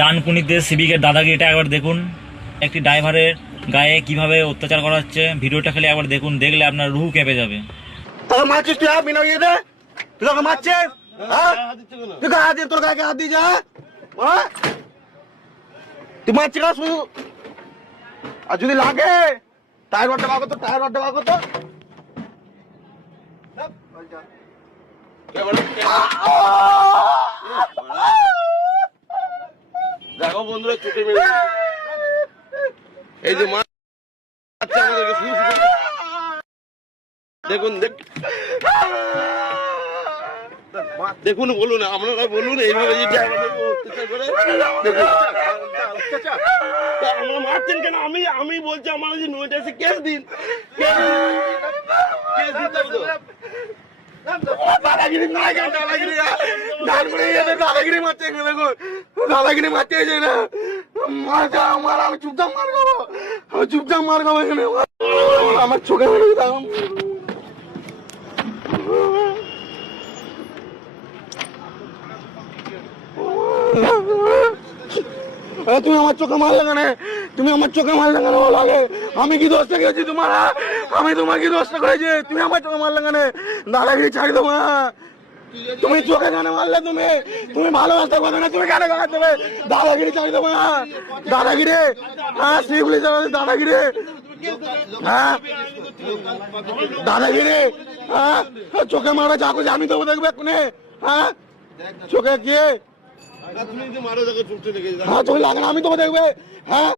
ডানকুনিতে সিভিকের দাদাগিরিটা একবার দেখুন। একটি ড্রাইভারের গায়ে কিভাবে অত্যাচার করা হচ্ছে, ভিডিওটা খালি একবার দেখুন, দেখলে আপনার রুহ কেঁপে যাবে। তোকে মারছিস তুই বিনা ইয়েতে? তুই তোকে মারছিস? হ্যাঁ? তুই গায়ে হাত দিয়ে তোর গায়ে হাত দিয়ে যা। হ্যাঁ? তুই মারছিস না শুধু? আর যদি লাগে টায়ার রডটা বার করতো, টায়ার রডটা বার করতো। দেখো বন্ধুরা, চোখে মেরে এই যে মাছ আমাদেরকে শুরু দেখুন, দেখুন, বলুন আপনারা, বলুন এইভাবে যদি আমাদেরকে অত্যাচার করে দেখুন আপনারা মারছেন কেন? আমি বলছি আমার যে নয়টা এসে কেস দিন, কেস দিতে হবে তো। দাদাগিরি নাই, দাদাগিরি দাদাগিরি মারছে, দেখুন দাদাগিরি মারতে হয়েছে না। মার, আমি চুপচাপ মার খাবো, আমি চুপচাপ মার খাবো এখানে। আমার চোখে মেরে দিতাম। তুমি আমার চোখে মারলে কেন? তুমি আমার চোখে মারলে কেন? লাগে আমি কি দোষটা করেছি তোমার? আমি তোমার কি দোষটা করেছি? তুমি আমার চোখে মারলে কেন? দাদাগিরি ছাড়ি দেবো না। তুমি চোখে কেন মারলে? তুমি ভালো রাস্তা করবে না, তুমি কেন গাড়ি দেবে? দাদাগিরি ছাড়ি দেবো না। দাদাগিরি, হ্যাঁ শিবলি দাদাগিরি, হ্যাঁ দাদাগিরি, হ্যাঁ চোখে মারা যা করছে আমি দেবো, দেখবে এক্ষুনি। হ্যাঁ চোখে কি? তুমি যদি মারো, দেখো চুপতে লেগে হ্যাঁ চোখে লাগে না, আমি দেবো, দেখবে। হ্যাঁ